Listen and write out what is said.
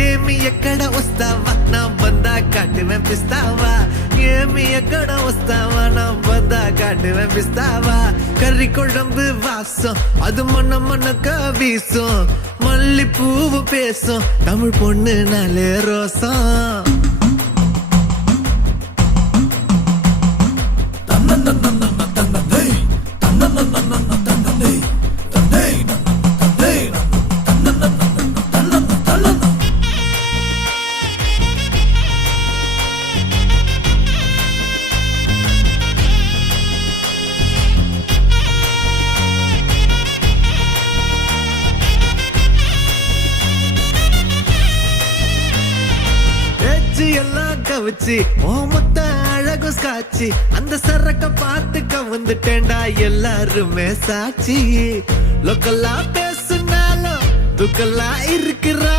ఏమి ఎక్కడ వస్తావా నా బందా కాటువేం పిస్తావా ఏమి ఎక్కడ వస్తావా నా బందా காட்டுவேன் பிஸ்தாவா கறி குழம்பு வாசம் அது மன மனக்க வீசும் மல்லிப்பூவு பேசும் தமிழ் பொண்ணு நாளே ரோசம் எல்லாம் கவிச்சு ஓமத்த அழகு காட்சி அந்த சரக்க பார்த்துக்க வந்துட்டேன்டா எல்லாருமே சாட்சி லோக்கல்லா பேசுனாலும் துக்கல்லா இருக்கிறா